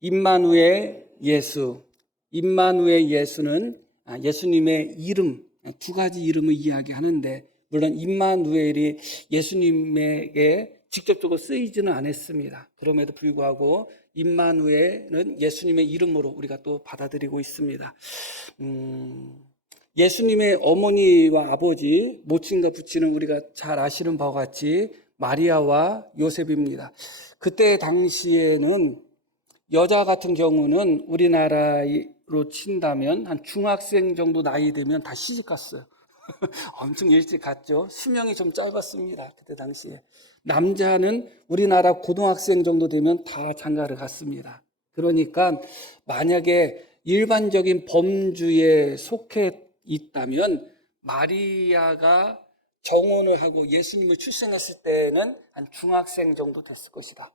임마누엘 예수. 임마누엘 예수는 예수님의 이름, 두 가지 이름을 이야기하는데, 물론 임마누엘이 예수님에게 직접적으로 쓰이지는 않았습니다. 그럼에도 불구하고 임마누엘은 예수님의 이름으로 우리가 또 받아들이고 있습니다. 예수님의 어머니와 아버지, 모친과 부친은 우리가 잘 아시는 바와 같이 마리아와 요셉입니다. 그때 당시에는 여자 같은 경우는 우리나라로 친다면 한 중학생 정도 나이 되면 다 시집 갔어요. 엄청 일찍 갔죠. 수명이 좀 짧았습니다. 그때 당시에. 남자는 우리나라 고등학생 정도 되면 다 장가를 갔습니다. 그러니까 만약에 일반적인 범주에 속해 있다면 마리아가 정혼을 하고 예수님을 출생했을 때는 한 중학생 정도 됐을 것이다.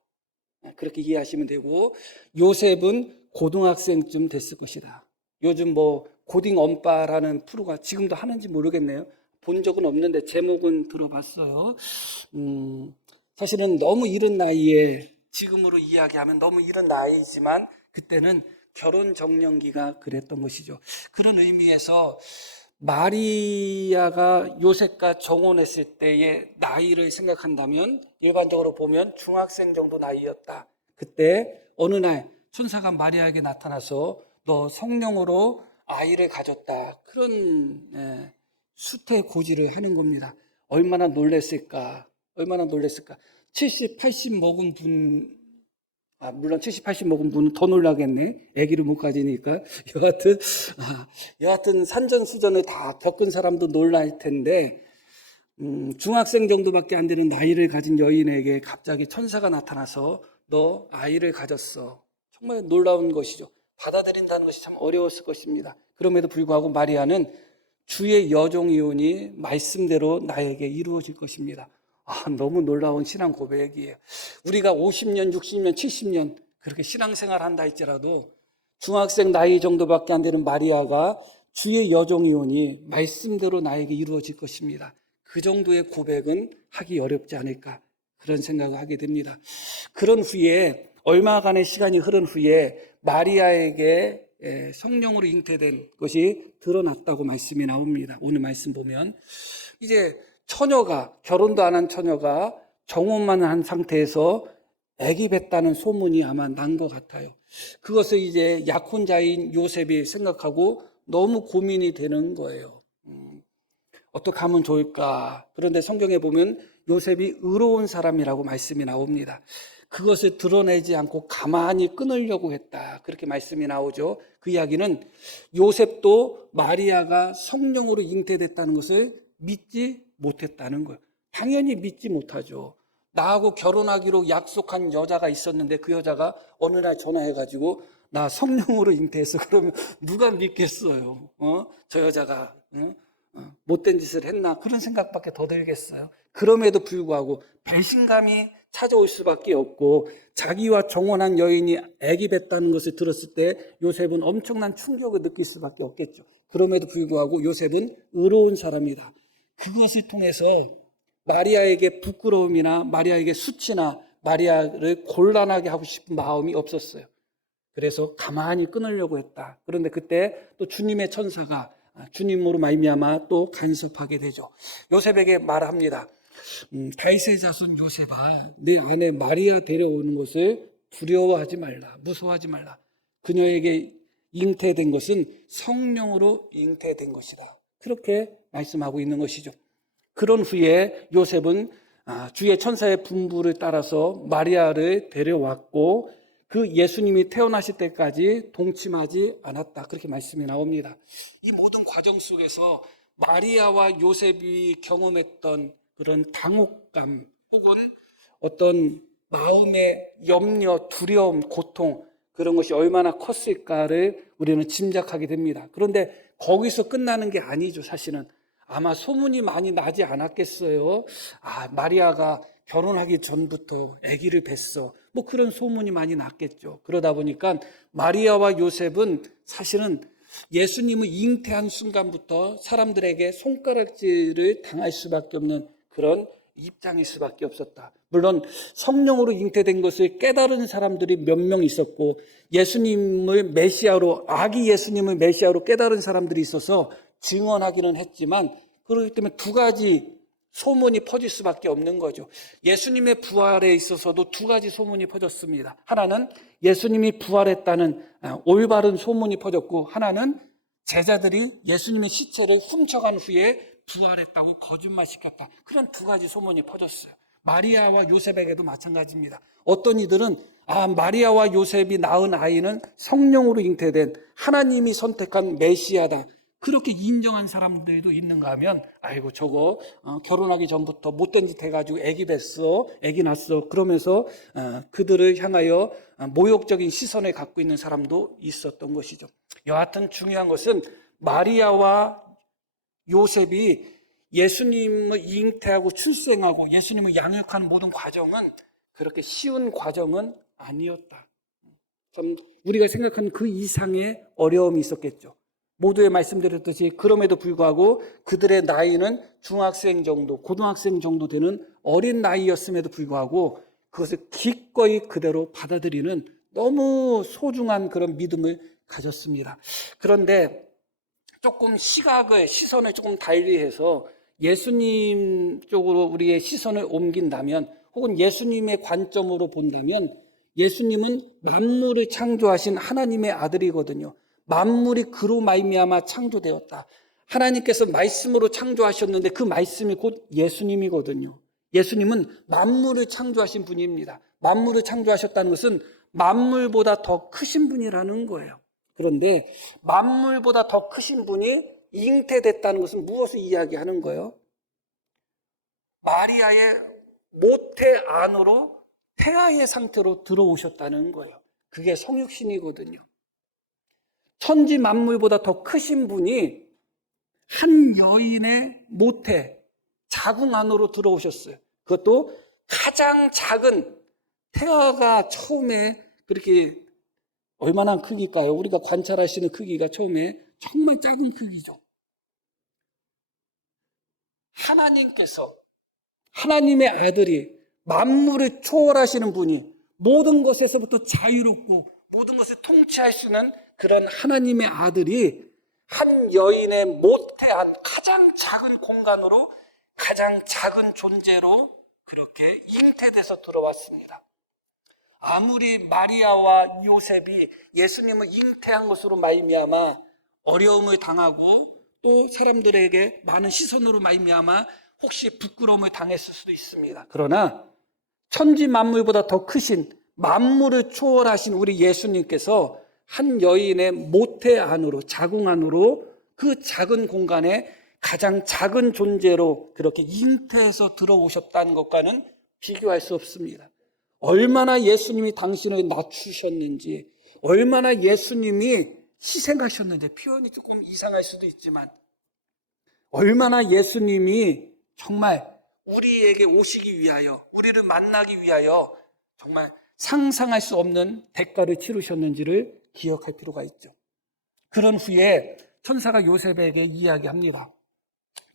그렇게 이해하시면 되고, 요셉은 고등학생쯤 됐을 것이다. 요즘 고딩 엄빠라는 프로가 지금도 하는지 모르겠네요. 본 적은 없는데 제목은 들어봤어요. 사실은 너무 이른 나이에, 지금으로 이야기하면 너무 이른 나이지만 그때는 결혼 정년기가 그랬던 것이죠. 그런 의미에서 마리아가 요셉과 정혼했을 때의 나이를 생각한다면 일반적으로 보면 중학생 정도 나이였다. 그때 어느 날 천사가 마리아에게 나타나서 너 성령으로 아이를 가졌다. 그런 수태고지를 하는 겁니다. 얼마나 놀랬을까? 얼마나 놀랬을까? 70, 80 먹은 분, 물론 70, 80 먹은 분은 더 놀라겠네. 아기를 못 가지니까. 여하튼 산전수전을 다 겪은 사람도 놀랄 텐데, 중학생 정도밖에 안 되는 나이를 가진 여인에게 갑자기 천사가 나타나서 너 아이를 가졌어. 정말 놀라운 것이죠. 받아들인다는 것이 참 어려웠을 것입니다. 그럼에도 불구하고 마리아는 주의 여종이오니 말씀대로 나에게 이루어질 것입니다. 너무 놀라운 신앙 고백이에요. 우리가 50년, 60년, 70년 그렇게 신앙생활 한다 할지라도 중학생 나이 정도밖에 안 되는 마리아가 주의 여종이오니 말씀대로 나에게 이루어질 것입니다. 그 정도의 고백은 하기 어렵지 않을까, 그런 생각을 하게 됩니다. 그런 후에 얼마간의 시간이 흐른 후에 마리아에게 성령으로 잉태된 것이 드러났다고 말씀이 나옵니다. 오늘 말씀 보면 이제 처녀가, 결혼도 안 한 처녀가 정혼만 한 상태에서 아기 뱄다는 소문이 아마 난 것 같아요. 그것을 이제 약혼자인 요셉이 생각하고 너무 고민이 되는 거예요. 어떻게 하면 좋을까? 그런데 성경에 보면 요셉이 의로운 사람이라고 말씀이 나옵니다. 그것을 드러내지 않고 가만히 끊으려고 했다. 그렇게 말씀이 나오죠. 그 이야기는 요셉도 마리아가 성령으로 잉태됐다는 것을 믿지 못했다는 거예요. 당연히 믿지 못하죠. 나하고 결혼하기로 약속한 여자가 있었는데 그 여자가 어느 날 전화해가지고 나 성령으로 잉태했어. 그러면 누가 믿겠어요? 저 여자가 못된 짓을 했나? 그런 생각밖에 더 들겠어요. 그럼에도 불구하고 배신감이 찾아올 수밖에 없고, 자기와 정혼한 여인이 아기 뱄다는 것을 들었을 때 요셉은 엄청난 충격을 느낄 수밖에 없겠죠. 그럼에도 불구하고 요셉은 의로운 사람이다. 그것을 통해서 마리아에게 부끄러움이나 마리아에게 수치나 마리아를 곤란하게 하고 싶은 마음이 없었어요. 그래서 가만히 끊으려고 했다. 그런데 그때 또 주님의 천사가 주님으로 말미암아 또 간섭하게 되죠. 요셉에게 말합니다. 다윗의 자손 요셉아, 내 아내 마리아 데려오는 것을 두려워하지 말라, 무서워하지 말라. 그녀에게 잉태된 것은 성령으로 잉태된 것이다. 그렇게 말씀하고 있는 것이죠. 그런 후에 요셉은 주의 천사의 분부를 따라서 마리아를 데려왔고 그 예수님이 태어나실 때까지 동침하지 않았다. 그렇게 말씀이 나옵니다. 이 모든 과정 속에서 마리아와 요셉이 경험했던 그런 당혹감 혹은 어떤 마음의 염려, 두려움, 고통, 그런 것이 얼마나 컸을까를 우리는 짐작하게 됩니다. 그런데 거기서 끝나는 게 아니죠. 사실은 아마 소문이 많이 나지 않았겠어요. 마리아가 결혼하기 전부터 아기를 뱄어. 그런 소문이 많이 났겠죠. 그러다 보니까 마리아와 요셉은 사실은 예수님을 잉태한 순간부터 사람들에게 손가락질을 당할 수밖에 없는 그런 입장일 수밖에 없었다. 물론 성령으로 잉태된 것을 깨달은 사람들이 몇 명 있었고 예수님을 메시아로, 아기 예수님을 메시아로 깨달은 사람들이 있어서 증언하기는 했지만, 그렇기 때문에 두 가지 소문이 퍼질 수밖에 없는 거죠. 예수님의 부활에 있어서도 두 가지 소문이 퍼졌습니다. 하나는 예수님이 부활했다는 올바른 소문이 퍼졌고, 하나는 제자들이 예수님의 시체를 훔쳐간 후에 부활했다고 거짓말시켰다. 그런 두 가지 소문이 퍼졌어요. 마리아와 요셉에게도 마찬가지입니다. 어떤 이들은 마리아와 요셉이 낳은 아이는 성령으로 잉태된 하나님이 선택한 메시아다, 그렇게 인정한 사람들도 있는가 하면, 아이고 저거 결혼하기 전부터 못된 짓 해가지고 애기 뱄어, 애기 낳았어, 그러면서 그들을 향하여 모욕적인 시선을 갖고 있는 사람도 있었던 것이죠. 여하튼 중요한 것은 마리아와 요셉이 예수님을 잉태하고 출생하고 예수님을 양육하는 모든 과정은 그렇게 쉬운 과정은 아니었다. 참 우리가 생각하는 그 이상의 어려움이 있었겠죠. 모두에 말씀드렸듯이 그럼에도 불구하고 그들의 나이는 중학생 정도, 고등학생 정도 되는 어린 나이였음에도 불구하고 그것을 기꺼이 그대로 받아들이는 너무 소중한 그런 믿음을 가졌습니다. 그런데 조금 시선을 조금 달리해서 예수님 쪽으로 우리의 시선을 옮긴다면, 혹은 예수님의 관점으로 본다면, 예수님은 만물을 창조하신 하나님의 아들이거든요. 만물이 그로 말미암아 창조되었다. 하나님께서 말씀으로 창조하셨는데 그 말씀이 곧 예수님이거든요. 예수님은 만물을 창조하신 분입니다. 만물을 창조하셨다는 것은 만물보다 더 크신 분이라는 거예요. 그런데 만물보다 더 크신 분이 잉태됐다는 것은 무엇을 이야기하는 거예요? 마리아의 모태 안으로 태아의 상태로 들어오셨다는 거예요. 그게 성육신이거든요. 천지 만물보다 더 크신 분이 한 여인의 모태, 자궁 안으로 들어오셨어요. 그것도 가장 작은, 태아가 처음에 그렇게 얼마나 크기일까요? 우리가 관찰할 수 있는 크기가 처음에 정말 작은 크기죠. 하나님께서, 하나님의 아들이, 만물을 초월하시는 분이, 모든 것에서부터 자유롭고 모든 것을 통치할 수 있는 그런 하나님의 아들이 한 여인의 모태한 가장 작은 공간으로, 가장 작은 존재로 그렇게 잉태돼서 들어왔습니다. 아무리 마리아와 요셉이 예수님을 잉태한 것으로 말미암아 어려움을 당하고 또 사람들에게 많은 시선으로 말미암아 혹시 부끄러움을 당했을 수도 있습니다. 그러나 천지 만물보다 더 크신, 만물을 초월하신 우리 예수님께서 한 여인의 모태 안으로, 자궁 안으로, 그 작은 공간에 가장 작은 존재로 그렇게 잉태해서 들어오셨다는 것과는 비교할 수 없습니다. 얼마나 예수님이 당신을 낮추셨는지, 얼마나 예수님이 희생하셨는지, 표현이 조금 이상할 수도 있지만 얼마나 예수님이 정말 우리에게 오시기 위하여, 우리를 만나기 위하여 정말 상상할 수 없는 대가를 치르셨는지를 기억할 필요가 있죠. 그런 후에 천사가 요셉에게 이야기합니다.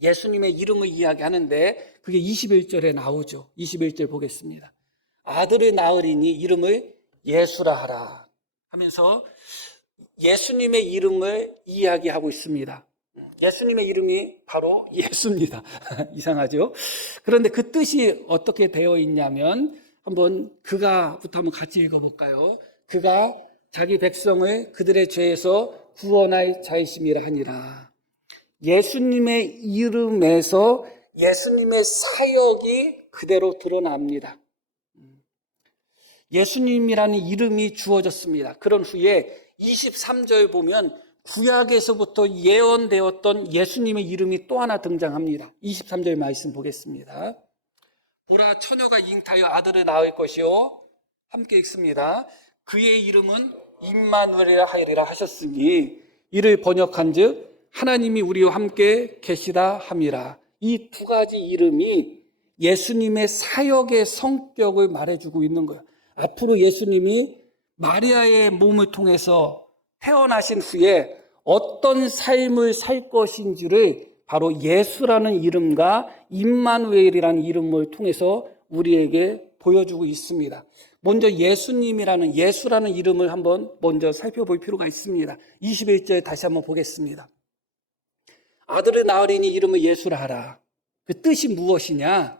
예수님의 이름을 이야기하는데 그게 21절에 나오죠. 21절 보겠습니다. 아들을 낳으리니 이름을 예수라 하라 하면서 예수님의 이름을 이야기하고 있습니다. 예수님의 이름이 바로 예수입니다. 이상하죠? 그런데 그 뜻이 어떻게 되어 있냐면 한번 그가부터 한번 같이 읽어볼까요? 그가 자기 백성을 그들의 죄에서 구원할 자이심이라 하니라. 예수님의 이름에서 예수님의 사역이 그대로 드러납니다. 예수님이라는 이름이 주어졌습니다. 그런 후에 23절 보면 구약에서부터 예언되었던 예수님의 이름이 또 하나 등장합니다. 23절 말씀 보겠습니다. 보라, 처녀가 잉타하여 아들을 낳을 것이요, 함께 읽습니다. 그의 이름은 임마누엘이라 하리라 하셨으니 이를 번역한즉 하나님이 우리와 함께 계시다 함이라. 이 두 가지 이름이 예수님의 사역의 성격을 말해주고 있는 거예요. 앞으로 예수님이 마리아의 몸을 통해서 태어나신 후에 어떤 삶을 살 것인지를 바로 예수라는 이름과 임마누엘이라는 이름을 통해서 우리에게 보여주고 있습니다. 먼저 예수라는 이름을 한번 먼저 살펴볼 필요가 있습니다. 21절 다시 한번 보겠습니다. 아들을 낳으리니 이름을 예수라 하라. 그 뜻이 무엇이냐?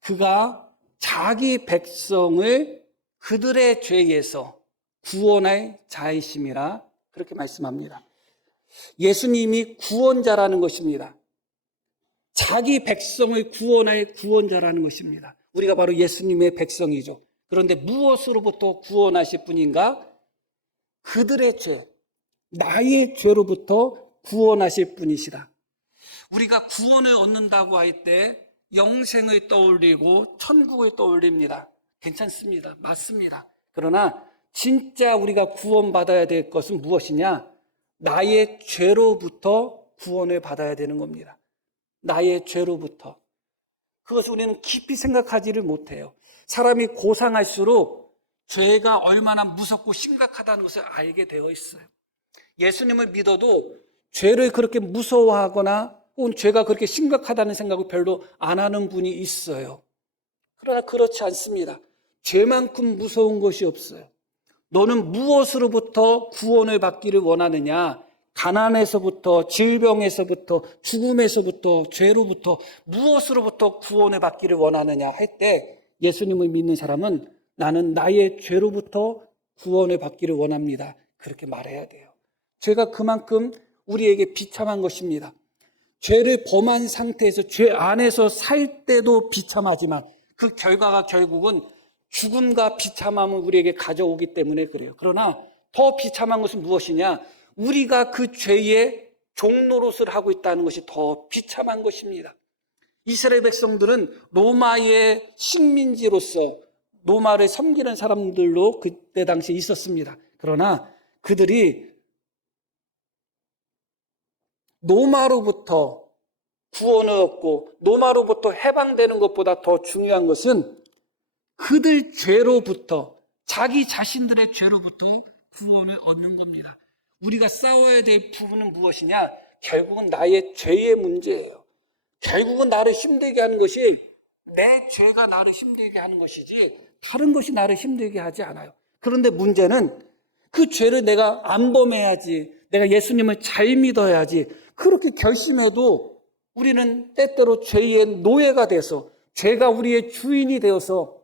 그가 자기 백성을 그들의 죄에서 구원할 자이심이라 그렇게 말씀합니다. 예수님이 구원자라는 것입니다. 자기 백성을 구원할 구원자라는 것입니다. 우리가 바로 예수님의 백성이죠. 그런데 무엇으로부터 구원하실 분인가? 그들의 죄, 나의 죄로부터 구원하실 분이시다. 우리가 구원을 얻는다고 할 때 영생을 떠올리고 천국을 떠올립니다. 괜찮습니다. 맞습니다. 그러나 진짜 우리가 구원받아야 될 것은 무엇이냐? 나의 죄로부터 구원을 받아야 되는 겁니다. 나의 죄로부터. 그것을 우리는 깊이 생각하지를 못해요. 사람이 고상할수록 죄가 얼마나 무섭고 심각하다는 것을 알게 되어 있어요. 예수님을 믿어도 죄를 그렇게 무서워하거나 혹은 죄가 그렇게 심각하다는 생각을 별로 안 하는 분이 있어요. 그러나 그렇지 않습니다. 죄만큼 무서운 것이 없어요. 너는 무엇으로부터 구원을 받기를 원하느냐? 가난에서부터, 질병에서부터, 죽음에서부터, 죄로부터, 무엇으로부터 구원을 받기를 원하느냐 할 때 예수님을 믿는 사람은 나는 나의 죄로부터 구원을 받기를 원합니다. 그렇게 말해야 돼요. 죄가 그만큼 우리에게 비참한 것입니다. 죄를 범한 상태에서 죄 안에서 살 때도 비참하지만 그 결과가 결국은 죽음과 비참함을 우리에게 가져오기 때문에 그래요. 그러나 더 비참한 것은 무엇이냐? 우리가 그 죄의 종노릇을 하고 있다는 것이 더 비참한 것입니다. 이스라엘 백성들은 로마의 식민지로서 로마를 섬기는 사람들로 그때 당시에 있었습니다. 그러나 그들이 로마로부터 구원을 얻고 로마로부터 해방되는 것보다 더 중요한 것은 그들 죄로부터, 자기 자신들의 죄로부터 구원을 얻는 겁니다. 우리가 싸워야 될 부분은 무엇이냐? 결국은 나의 죄의 문제예요. 결국은 나를 힘들게 하는 것이 내 죄가 나를 힘들게 하는 것이지 다른 것이 나를 힘들게 하지 않아요. 그런데 문제는 그 죄를 내가 안 범해야지, 내가 예수님을 잘 믿어야지 그렇게 결심해도 우리는 때때로 죄의 노예가 돼서 죄가 우리의 주인이 되어서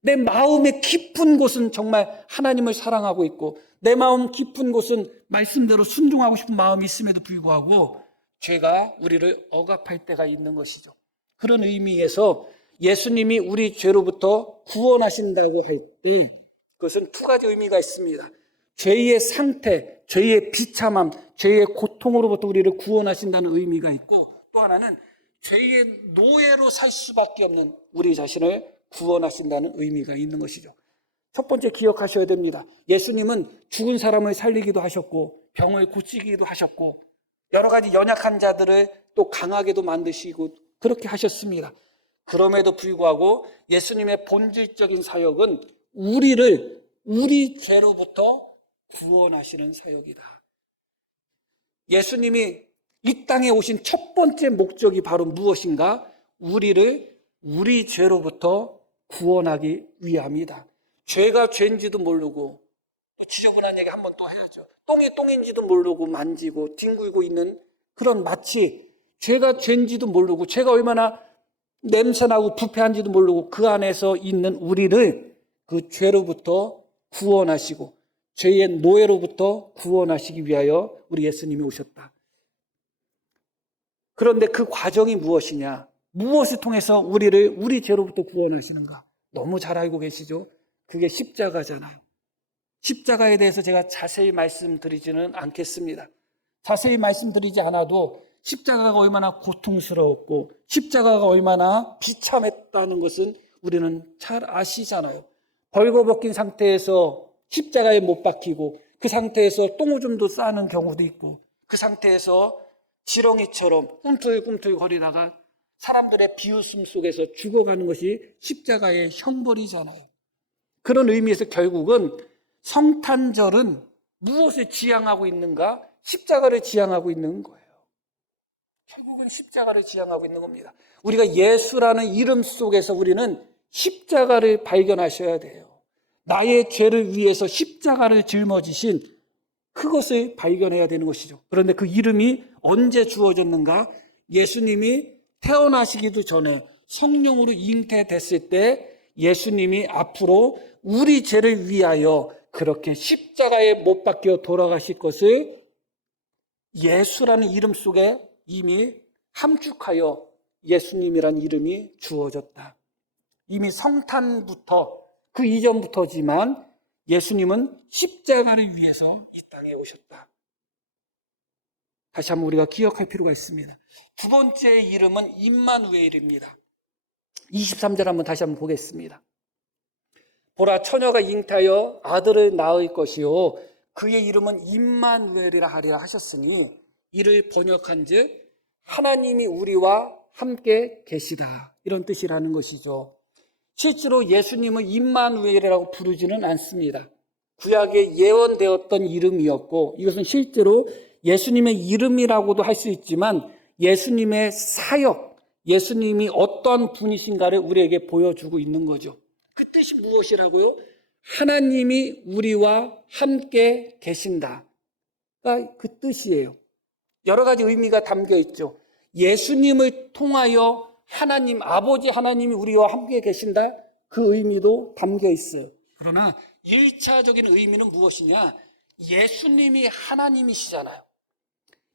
내 마음의 깊은 곳은 정말 하나님을 사랑하고 있고 내 마음 깊은 곳은 말씀대로 순종하고 싶은 마음이 있음에도 불구하고 죄가 우리를 억압할 때가 있는 것이죠. 그런 의미에서 예수님이 우리 죄로부터 구원하신다고 할 때 그것은 두 가지 의미가 있습니다. 죄의 상태, 죄의 비참함, 죄의 고통으로부터 우리를 구원하신다는 의미가 있고 또 하나는 죄의 노예로 살 수밖에 없는 우리 자신을 구원하신다는 의미가 있는 것이죠. 첫 번째 기억하셔야 됩니다. 예수님은 죽은 사람을 살리기도 하셨고 병을 고치기도 하셨고 여러 가지 연약한 자들을 또 강하게도 만드시고 그렇게 하셨습니다. 그럼에도 불구하고 예수님의 본질적인 사역은 우리 죄로부터 구원하시는 사역이다. 예수님이 이 땅에 오신 첫 번째 목적이 바로 무엇인가? 우리를 우리 죄로부터 구원하기 위함이다. 죄가 죄인지도 모르고 또 지저분한 얘기 한번 또 해야죠. 똥이 똥인지도 모르고 만지고 뒹굴고 있는 그런 마치 죄가 죄인지도 모르고 죄가 얼마나 냄새나고 부패한지도 모르고 그 안에서 있는 우리를 그 죄로부터 구원하시고 죄의 노예로부터 구원하시기 위하여 우리 예수님이 오셨다. 그런데 그 과정이 무엇이냐? 무엇을 통해서 우리를 우리 죄로부터 구원하시는가? 너무 잘 알고 계시죠? 그게 십자가잖아요. 십자가에 대해서 제가 자세히 말씀드리지는 않겠습니다. 자세히 말씀드리지 않아도 십자가가 얼마나 고통스러웠고 십자가가 얼마나 비참했다는 것은 우리는 잘 아시잖아요. 벌거벗긴 상태에서 십자가에 못 박히고 그 상태에서 똥오줌도 싸는 경우도 있고 그 상태에서 지렁이처럼 꿈틀꿈틀 거리다가 사람들의 비웃음 속에서 죽어가는 것이 십자가의 형벌이잖아요. 그런 의미에서 결국은 성탄절은 무엇을 지향하고 있는가? 십자가를 지향하고 있는 거예요. 결국은 십자가를 지향하고 있는 겁니다. 우리가 예수라는 이름 속에서 우리는 십자가를 발견하셔야 돼요. 나의 죄를 위해서 십자가를 짊어지신 그것을 발견해야 되는 것이죠. 그런데 그 이름이 언제 주어졌는가? 예수님이 태어나시기도 전에 성령으로 잉태됐을 때 예수님이 앞으로 우리 죄를 위하여 그렇게 십자가에 못 박혀 돌아가실 것을 예수라는 이름 속에 이미 함축하여 예수님이란 이름이 주어졌다. 이미 성탄부터 그 이전부터지만 예수님은 십자가를 위해서 이 땅에 오셨다. 다시 한번 우리가 기억할 필요가 있습니다. 두 번째 이름은 임마누엘입니다. 23절 한번 다시 한번 보겠습니다. 보라, 처녀가 잉태하여 아들을 낳을 것이요 그의 이름은 임마누엘이라 하리라 하셨으니 이를 번역한즉 하나님이 우리와 함께 계시다, 이런 뜻이라는 것이죠. 실제로 예수님은 임마누엘이라고 부르지는 않습니다. 구약에 예언되었던 이름이었고 이것은 실제로 예수님의 이름이라고도 할 수 있지만 예수님의 사역, 예수님이 어떤 분이신가를 우리에게 보여주고 있는 거죠. 그 뜻이 무엇이라고요? 하나님이 우리와 함께 계신다. 그 뜻이에요. 여러 가지 의미가 담겨 있죠. 예수님을 통하여 하나님, 아버지 하나님이 우리와 함께 계신다. 그 의미도 담겨 있어요. 그러나 1차적인 의미는 무엇이냐? 예수님이 하나님이시잖아요.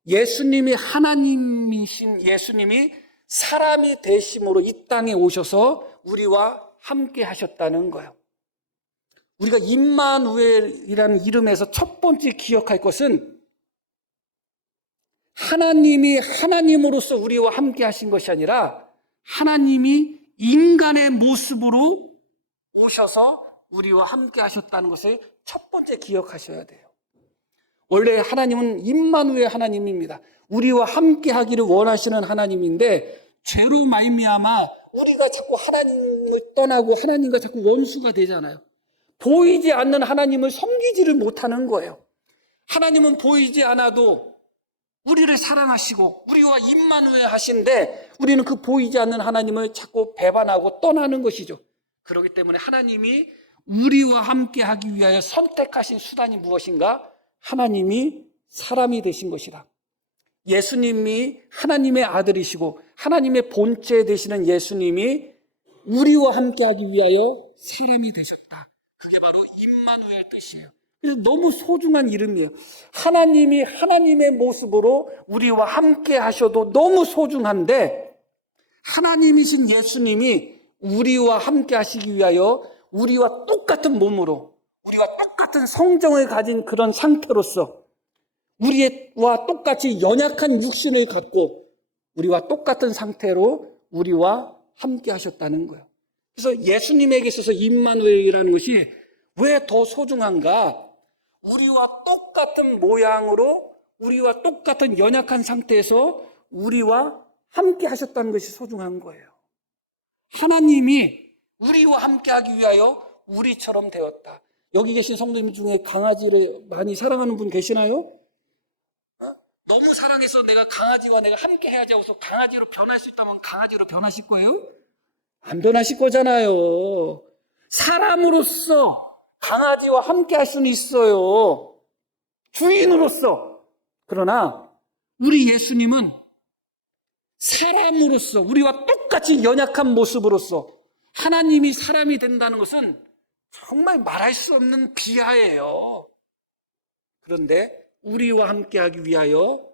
예수님이 하나님이신 예수님이 사람이 되심으로 이 땅에 오셔서 우리와 함께 하셨다는 거예요. 우리가 임마누엘이라는 이름에서 첫 번째 기억할 것은 하나님이 하나님으로서 우리와 함께 하신 것이 아니라 하나님이 인간의 모습으로 오셔서 우리와 함께 하셨다는 것을 첫 번째 기억하셔야 돼요. 원래 하나님은 임마누엘 하나님입니다. 우리와 함께 하기를 원하시는 하나님인데 죄로 말미암아 우리가 자꾸 하나님을 떠나고 하나님과 자꾸 원수가 되잖아요. 보이지 않는 하나님을 섬기지를 못하는 거예요. 하나님은 보이지 않아도 우리를 사랑하시고 우리와 임마누엘 하신데 우리는 그 보이지 않는 하나님을 자꾸 배반하고 떠나는 것이죠. 그렇기 때문에 하나님이 우리와 함께 하기 위하여 선택하신 수단이 무엇인가? 하나님이 사람이 되신 것이다. 예수님이 하나님의 아들이시고 하나님의 본체 되시는 예수님이 우리와 함께 하기 위하여 사람이 되셨다. 그게 바로 임마누엘 뜻이에요. 그래서 너무 소중한 이름이에요. 하나님이 하나님의 모습으로 우리와 함께 하셔도 너무 소중한데 하나님이신 예수님이 우리와 함께 하시기 위하여 우리와 똑같은 몸으로 우리와 똑같은 성정을 가진 그런 상태로서 우리와 똑같이 연약한 육신을 갖고 우리와 똑같은 상태로 우리와 함께 하셨다는 거예요. 그래서 예수님에게 있어서 임마누엘이라는 것이 왜 더 소중한가? 우리와 똑같은 모양으로 우리와 똑같은 연약한 상태에서 우리와 함께 하셨다는 것이 소중한 거예요. 하나님이 우리와 함께 하기 위하여 우리처럼 되었다. 여기 계신 성도님 중에 강아지를 많이 사랑하는 분 계시나요? 너무 사랑해서 내가 강아지와 내가 함께 해야지 하고서 강아지로 변할 수 있다면 강아지로 변하실 거예요? 안 변하실 거잖아요. 사람으로서 강아지와 함께 할 수는 있어요. 주인으로서. 그러나 우리 예수님은 사람으로서 우리와 똑같이 연약한 모습으로서 하나님이 사람이 된다는 것은 정말 말할 수 없는 비하예요. 그런데 우리와 함께하기 위하여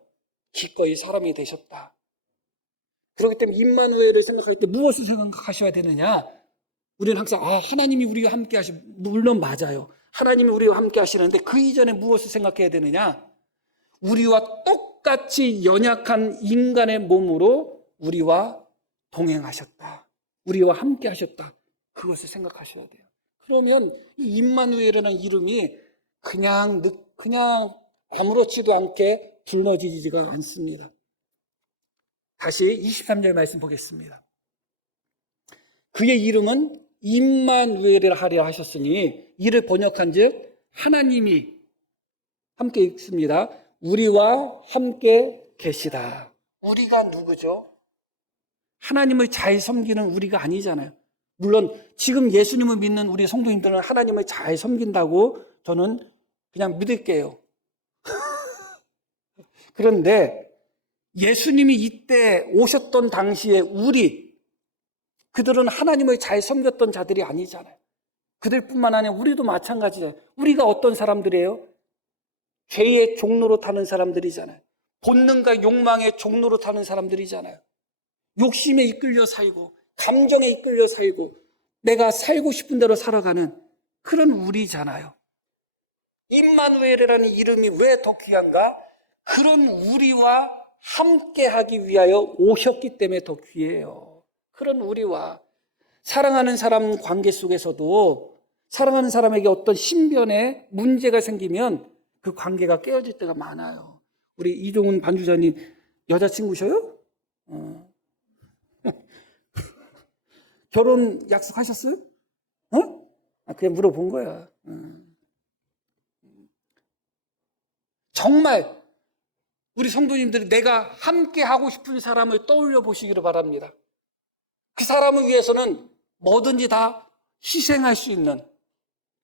기꺼이 사람이 되셨다. 그렇기 때문에 임마누엘을 생각할 때 무엇을 생각하셔야 되느냐? 우리는 항상 하나님이 우리와 함께 하시, 물론 맞아요. 하나님이 우리와 함께 하시는데 그 이전에 무엇을 생각해야 되느냐? 우리와 똑같이 연약한 인간의 몸으로 우리와 동행하셨다. 우리와 함께 하셨다. 그것을 생각하셔야 돼요. 그러면 이 임마누엘이라는 이름이 그냥 아무렇지도 않게 불러지지가 않습니다. 다시 23절 말씀 보겠습니다. 그의 이름은 임마누엘이라 하리라 하셨으니 이를 번역한즉 하나님이 함께 있습니다. 우리와 함께 계시다. 우리가 누구죠? 하나님을 잘 섬기는 우리가 아니잖아요. 물론 지금 예수님을 믿는 우리 성도님들은 하나님을 잘 섬긴다고 저는 그냥 믿을게요. 그런데 예수님이 이때 오셨던 당시에 그들은 하나님을 잘 섬겼던 자들이 아니잖아요. 그들뿐만 아니라 우리도 마찬가지잖아요. 우리가 어떤 사람들이에요? 죄의 종로로 타는 사람들이잖아요. 본능과 욕망의 종로로 타는 사람들이잖아요. 욕심에 이끌려 살고 감정에 이끌려 살고 내가 살고 싶은 대로 살아가는 그런 우리잖아요. 임마누엘이라는 이름이 왜 더 귀한가? 그런 우리와 함께하기 위하여 오셨기 때문에 더 귀해요. 그런 우리와 사랑하는 사람 관계 속에서도 사랑하는 사람에게 어떤 신변에 문제가 생기면 그 관계가 깨어질 때가 많아요. 우리 이종훈 반주자님 여자친구셔요? 결혼 약속하셨어요? 그냥 물어본 거야. 정말 우리 성도님들이 내가 함께 하고 싶은 사람을 떠올려 보시기를 바랍니다. 그 사람을 위해서는 뭐든지 다 희생할 수 있는.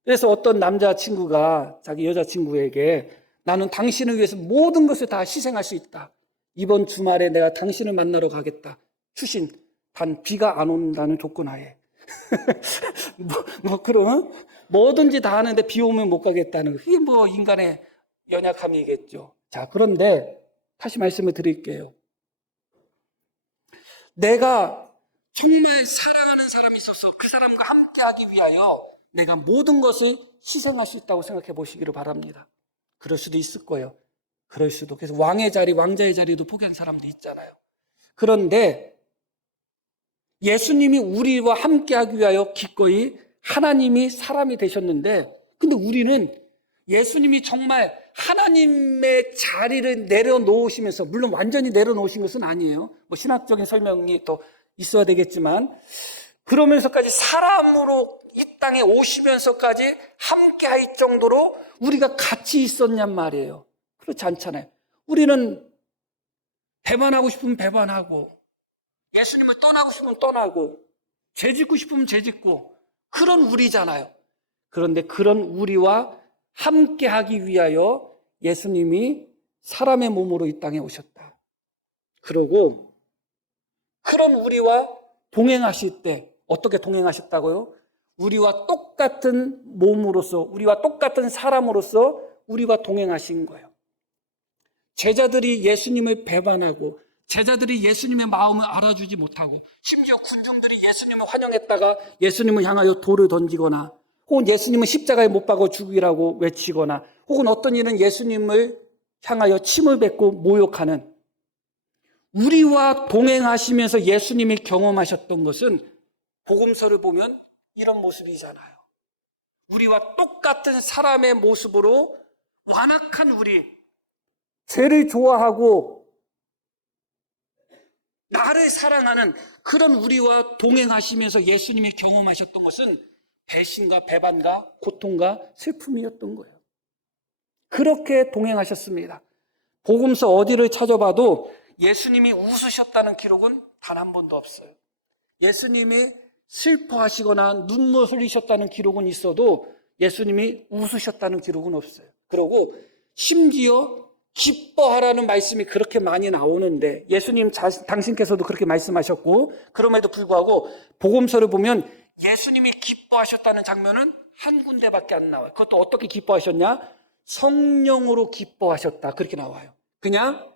그래서 어떤 남자친구가 자기 여자친구에게 나는 당신을 위해서 모든 것을 다 희생할 수 있다. 이번 주말에 내가 당신을 만나러 가겠다. 추신, 단 비가 안 온다는 조건 하에. 그러면 뭐든지 다 하는데 비 오면 못 가겠다는 그게 뭐 인간의 연약함이겠죠. 자, 그런데 다시 말씀을 드릴게요. 내가 정말 사랑하는 사람이 있어서 그 사람과 함께하기 위하여 내가 모든 것을 희생할 수 있다고 생각해 보시기를 바랍니다. 그럴 수도 있을 거예요. 그럴 수도. 그래서 왕의 자리, 왕자의 자리도 포기한 사람도 있잖아요. 그런데 예수님이 우리와 함께하기 위하여 기꺼이 하나님이 사람이 되셨는데, 근데 우리는 예수님이 정말 하나님의 자리를 내려놓으시면서, 물론 완전히 내려놓으신 것은 아니에요. 뭐 신학적인 설명이 또 있어야 되겠지만, 그러면서까지 사람으로 이 땅에 오시면서까지 함께 할 정도로 우리가 같이 있었냔 말이에요. 그렇지 않잖아요. 우리는 배반하고 싶으면 배반하고, 예수님을 떠나고 싶으면 떠나고, 죄 짓고 싶으면 죄 짓고, 그런 우리잖아요. 그런데 그런 우리와 함께 하기 위하여 예수님이 사람의 몸으로 이 땅에 오셨다. 그러고 그런 우리와 동행하실 때 어떻게 동행하셨다고요? 우리와 똑같은 몸으로서, 우리와 똑같은 사람으로서 우리와 동행하신 거예요. 제자들이 예수님을 배반하고 제자들이 예수님의 마음을 알아주지 못하고 심지어 군중들이 예수님을 환영했다가 예수님을 향하여 돌을 던지거나 혹은 예수님은 십자가에 못 박아 죽이라고 외치거나 혹은 어떤 이는 예수님을 향하여 침을 뱉고 모욕하는, 우리와 동행하시면서 예수님이 경험하셨던 것은 복음서를 보면 이런 모습이잖아요. 우리와 똑같은 사람의 모습으로 완악한 우리, 죄를 좋아하고 나를 사랑하는 그런 우리와 동행하시면서 예수님이 경험하셨던 것은 배신과 배반과 고통과 슬픔이었던 거예요. 그렇게 동행하셨습니다. 복음서 어디를 찾아봐도 예수님이 웃으셨다는 기록은 단 한 번도 없어요. 예수님이 슬퍼하시거나 눈물 흘리셨다는 기록은 있어도 예수님이 웃으셨다는 기록은 없어요. 그리고 심지어 기뻐하라는 말씀이 그렇게 많이 나오는데 예수님 당신께서도 그렇게 말씀하셨고, 그럼에도 불구하고 복음서를 보면 예수님이 기뻐하셨다는 장면은 한 군데밖에 안 나와요. 그것도 어떻게 기뻐하셨냐? 성령으로 기뻐하셨다, 그렇게 나와요. 그냥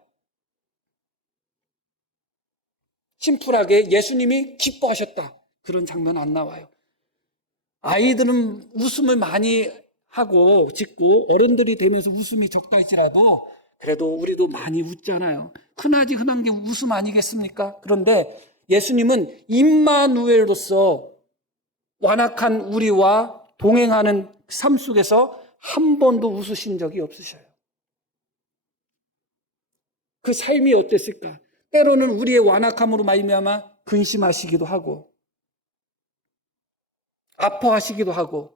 심플하게 예수님이 기뻐하셨다, 그런 장면 안 나와요. 아이들은 웃음을 많이 하고 짓고 어른들이 되면서 웃음이 적다 할지라도 그래도 우리도 많이 웃잖아요. 흔하지 흔한 게 웃음 아니겠습니까? 그런데 예수님은 임마누엘로서 완악한 우리와 동행하는 삶 속에서 한 번도 웃으신 적이 없으셔요. 그 삶이 어땠을까? 때로는 우리의 완악함으로 말미암아 근심하시기도 하고 아파하시기도 하고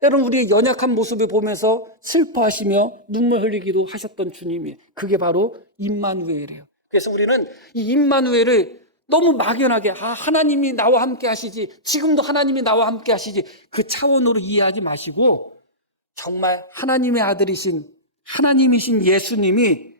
때로는 우리의 연약한 모습을 보면서 슬퍼하시며 눈물 흘리기도 하셨던 주님이, 그게 바로 임마누엘이에요. 그래서 우리는 이 임마누엘을 너무 막연하게 하나님이 나와 함께 하시지, 지금도 하나님이 나와 함께 하시지, 그 차원으로 이해하지 마시고 정말 하나님의 아들이신 하나님이신 예수님이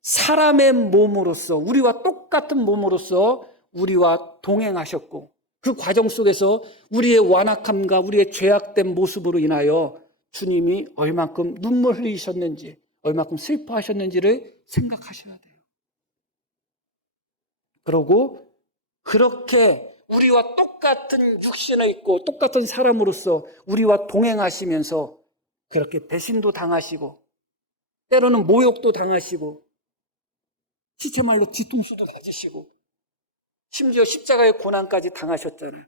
사람의 몸으로서, 우리와 똑같은 몸으로서 우리와 동행하셨고, 그 과정 속에서 우리의 완악함과 우리의 죄악된 모습으로 인하여 주님이 얼만큼 눈물 흘리셨는지, 얼만큼 슬퍼하셨는지를 생각하셔야 돼요. 그러고 그렇게 우리와 똑같은 육신을 입고 똑같은 사람으로서 우리와 동행하시면서 그렇게 배신도 당하시고, 때로는 모욕도 당하시고, 시체말로 뒤통수도 맞으시고, 심지어 십자가의 고난까지 당하셨잖아요.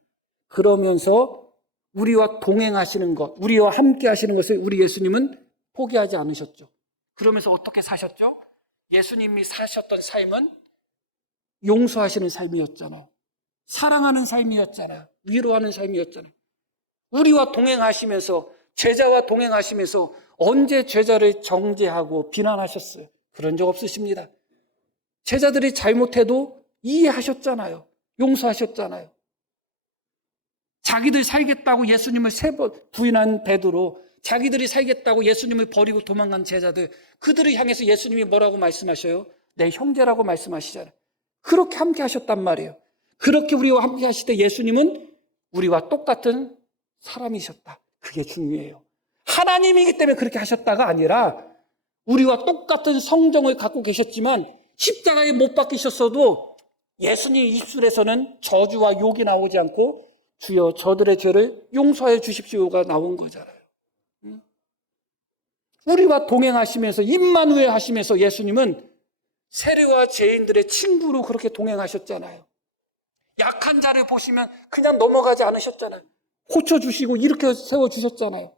그러면서 우리와 동행하시는 것, 우리와 함께 하시는 것을 우리 예수님은 포기하지 않으셨죠. 그러면서 어떻게 사셨죠? 예수님이 사셨던 삶은 용서하시는 삶이었잖아요. 사랑하는 삶이었잖아요. 위로하는 삶이었잖아요. 우리와 동행하시면서, 제자와 동행하시면서 언제 제자를 정죄하고 비난하셨어요? 그런 적 없으십니다. 제자들이 잘못해도 이해하셨잖아요. 용서하셨잖아요. 자기들 살겠다고 예수님을 3번 부인한 베드로, 자기들이 살겠다고 예수님을 버리고 도망간 제자들, 그들을 향해서 예수님이 뭐라고 말씀하셔요? 내 형제라고 말씀하시잖아요. 그렇게 함께 하셨단 말이에요. 그렇게 우리와 함께 하실 때 예수님은 우리와 똑같은 사람이셨다. 그게 중요해요. 하나님이기 때문에 그렇게 하셨다가 아니라 우리와 똑같은 성정을 갖고 계셨지만 십자가에 못 박히셨어도 예수님 입술에서는 저주와 욕이 나오지 않고 주여 저들의 죄를 용서해 주십시오가 나온 거잖아요. 우리와 동행하시면서 임마누엘 하시면서 예수님은 세리와 죄인들의 친구로 그렇게 동행하셨잖아요. 약한 자를 보시면 그냥 넘어가지 않으셨잖아요. 고쳐주시고 이렇게 세워주셨잖아요.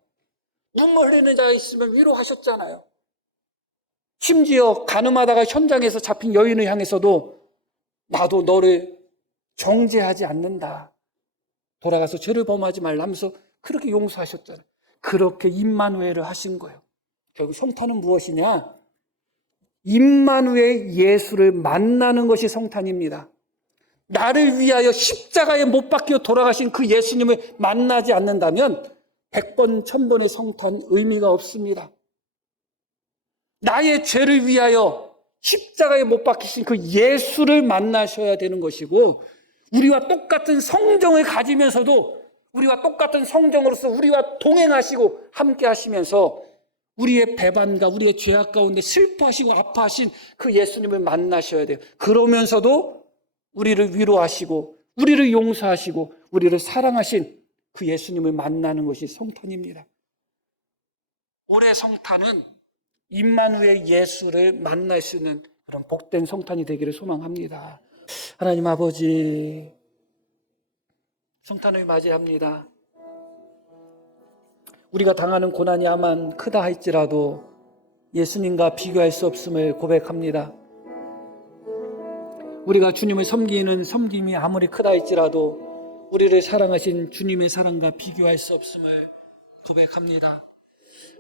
눈물 흘리는 자가 있으면 위로하셨잖아요. 심지어 가늠하다가 현장에서 잡힌 여인을 향해서도 나도 너를 정죄하지 않는다. 돌아가서 죄를 범하지 말라면서 그렇게 용서하셨잖아요. 그렇게 임마누엘을 하신 거예요. 결국 성탄은 무엇이냐? 임마누엘 예수를 만나는 것이 성탄입니다. 나를 위하여 십자가에 못 박혀 돌아가신 그 예수님을 만나지 않는다면 100번, 1000번의 성탄 의미가 없습니다. 나의 죄를 위하여 십자가에 못 박히신 그 예수를 만나셔야 되는 것이고, 우리와 똑같은 성정을 가지면서도 우리와 똑같은 성정으로서 우리와 동행하시고 함께 하시면서 우리의 배반과 우리의 죄악 가운데 슬퍼하시고 아파하신 그 예수님을 만나셔야 돼요. 그러면서도 우리를 위로하시고 우리를 용서하시고 우리를 사랑하신 그 예수님을 만나는 것이 성탄입니다. 올해 성탄은 임마누엘 예수를 만날 수 있는 그런 복된 성탄이 되기를 소망합니다. 하나님 아버지, 성탄을 맞이합니다. 우리가 당하는 고난이 아만 크다 할지라도 예수님과 비교할 수 없음을 고백합니다. 우리가 주님을 섬기는 섬김이 아무리 크다 할지라도 우리를 사랑하신 주님의 사랑과 비교할 수 없음을 고백합니다.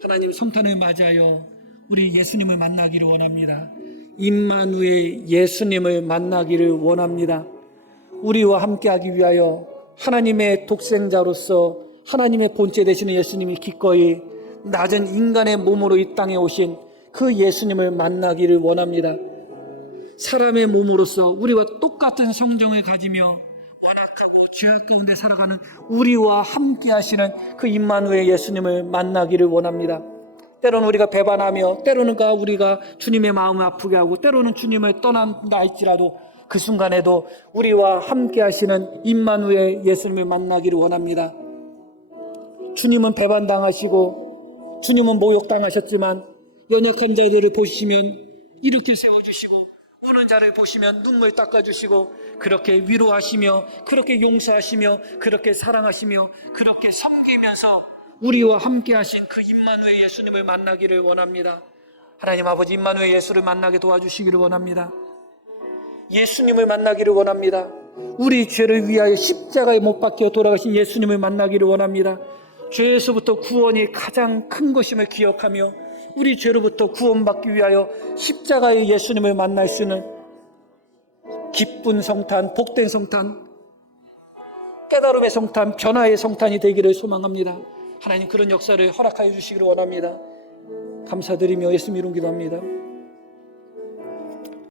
하나님, 성탄을 맞이하여 우리 예수님을 만나기를 원합니다. 임마누엘 예수님을 만나기를 원합니다. 우리와 함께하기 위하여 하나님의 독생자로서 하나님의 본체 되시는 예수님이 기꺼이 낮은 인간의 몸으로 이 땅에 오신 그 예수님을 만나기를 원합니다. 사람의 몸으로서 우리와 똑같은 성정을 가지며 완악하고 죄악 가운데 살아가는 우리와 함께 하시는 그 임마누엘 예수님을 만나기를 원합니다. 때로는 우리가 배반하며 때로는 우리가 주님의 마음을 아프게 하고 때로는 주님을 떠난다 할지라도 그 순간에도 우리와 함께 하시는 임마누엘 예수님을 만나기를 원합니다. 주님은 배반당하시고 주님은 모욕당하셨지만 연약한 자들을 보시면 이렇게 세워주시고 우는 자를 보시면 눈물 닦아주시고 그렇게 위로하시며 그렇게 용서하시며 그렇게 사랑하시며 그렇게 섬기면서 우리와 함께 하신 그 임마누엘 예수님을 만나기를 원합니다. 하나님 아버지, 임마누엘 예수를 만나게 도와주시기를 원합니다. 예수님을 만나기를 원합니다. 우리 죄를 위하여 십자가에 못 박혀 돌아가신 예수님을 만나기를 원합니다. 죄에서부터 구원이 가장 큰 것임을 기억하며 우리 죄로부터 구원받기 위하여 십자가의 예수님을 만날 수 있는 기쁜 성탄, 복된 성탄, 깨달음의 성탄, 변화의 성탄이 되기를 소망합니다. 하나님 그런 역사를 허락하여 주시기를 원합니다. 감사드리며 예수님 이름 기도합니다.